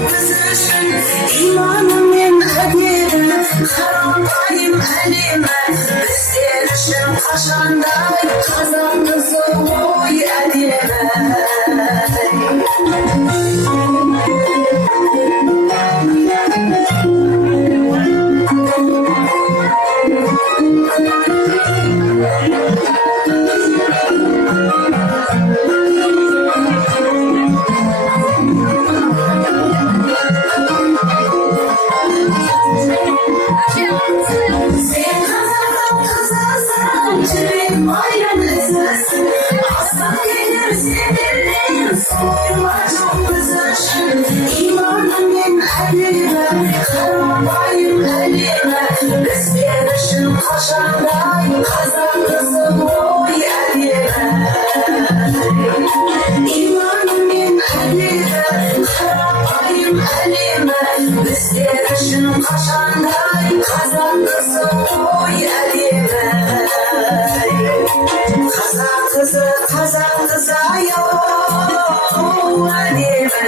biz üçün imanım men әдемі, қарапайым әлемі біздер үшін қашандай қазақ қызы ой әдемі. Sen Қазақтың қызысың, жүрегім айран ізісің, астан келер сендерден сойыла жоқ біз үшін иманым мен әлемі, қарапайым әлемі біздер үшін қашандай қазақ қызы ой әдемі. Иманым мен әлемі, қарапайым әлемі біздер үшін қашандай қазақ қызы ой әдемі. Қазақ қызы ай-оу әдемі.